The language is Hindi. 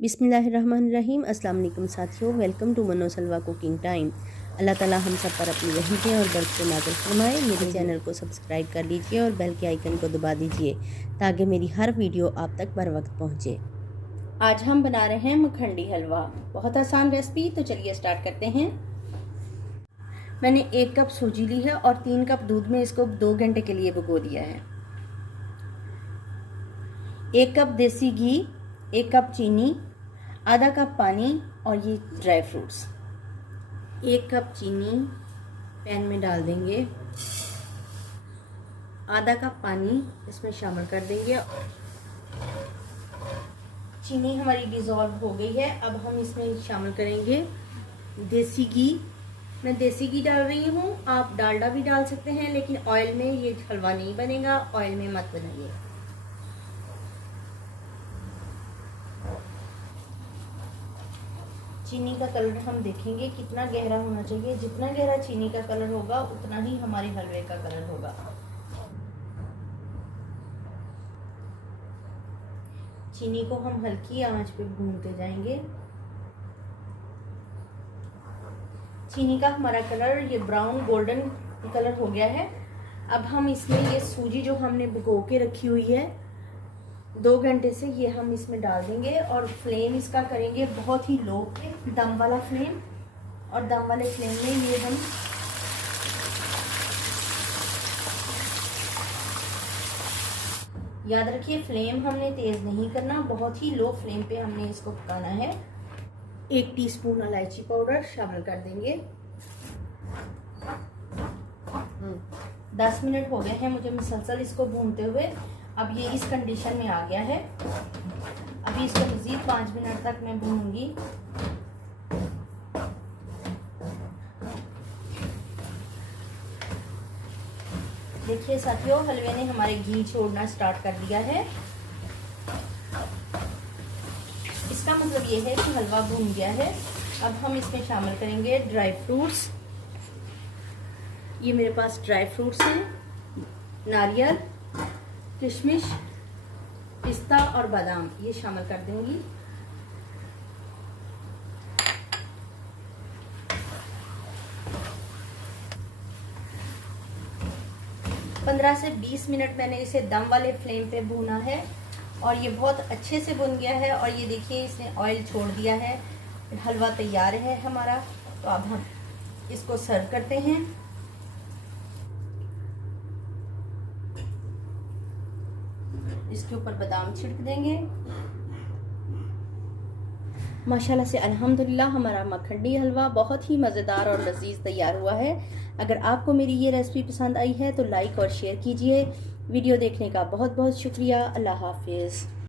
बिस्मिल्लाहिर्रहमानिर्रहीम। अस्सलाम वालेकुम साथियों, welcome to Manoj halwa cooking time. Allah ताला हम सब पर अपनी रहमतें और बरकतें नाज़िल फरमाए। मेरे चैनल को सब्सक्राइब कर लीजिए और बेल के आइकन को दबा दीजिए ताकि मेरी हर वीडियो आप तक बर वक्त पहुँचे। आज हम बना रहे हैं मखंडी हलवा, बहुत आसान रेसिपी। तो चलिए स्टार्ट करते हैं। मैंने 1 कप सूजी ली है और 3 कप दूध में इसको 2 घंटे के लिए भिगो दिया है। 1 कप देसी घी, 1 कप चीनी, आधा कप पानी और ये ड्राई फ्रूट्स। 1 कप चीनी पैन में डाल देंगे, आधा कप पानी इसमें शामिल कर देंगे। चीनी हमारी डिज़ोल्व हो गई है। अब हम इसमें शामिल करेंगे देसी घी। मैं देसी घी डाल रही हूँ, आप डालडा भी डाल सकते हैं, लेकिन ऑयल में ये हलवा नहीं बनेगा, ऑयल में मत बनाइए। चीनी का कलर हम देखेंगे कितना गहरा होना चाहिए। जितना गहरा चीनी का कलर होगा उतना ही हमारे हलवे का कलर होगा। चीनी को हम हल्की आंच पे भूनते जाएंगे। चीनी का हमारा कलर ये ब्राउन गोल्डन कलर हो गया है। अब हम इसमें ये सूजी जो हमने भिगो के रखी हुई है 2 घंटे से, ये हम इसमें डाल देंगे और फ्लेम इसका करेंगे बहुत ही लो पे, दम वाला फ्लेम। और दम वाले फ्लेम में ये हम याद रखिए फ्लेम हमने तेज नहीं करना, बहुत ही लो फ्लेम पे हमने इसको पकाना है। 1 टीस्पून इलायची पाउडर शामिल कर देंगे। 10 मिनट हो गए हैं मुझे मुसलसल इसको भूनते हुए। अब ये इस कंडीशन में आ गया है। अभी इसको मज़ीद 5 मिनट तक मैं भूनूंगी। देखिए साथियों, हलवे ने हमारे घी छोड़ना स्टार्ट कर दिया है। इसका मतलब ये है कि हलवा भून गया है। अब हम इसमें शामिल करेंगे ड्राई फ्रूट्स। ये मेरे पास ड्राई फ्रूट्स हैं, नारियल, किशमिश, पिस्ता और बादाम, ये शामिल कर दूंगी। पंद्रह से 20 मिनट मैंने इसे दम वाले फ्लेम पे भूना है और ये बहुत अच्छे से भुन गया है। और ये देखिए इसने ऑयल छोड़ दिया है। हलवा तैयार है हमारा। तो अब हम इसको सर्व करते हैं। इसके ऊपर बादाम छिड़क देंगे। माशाल्लाह से अल्हम्दुलिल्लाह हमारा मखनी हलवा बहुत ही मज़ेदार और लजीज तैयार हुआ है। अगर आपको मेरी ये रेसिपी पसंद आई है तो लाइक और शेयर कीजिए। वीडियो देखने का बहुत बहुत शुक्रिया। अल्लाह हाफिज़।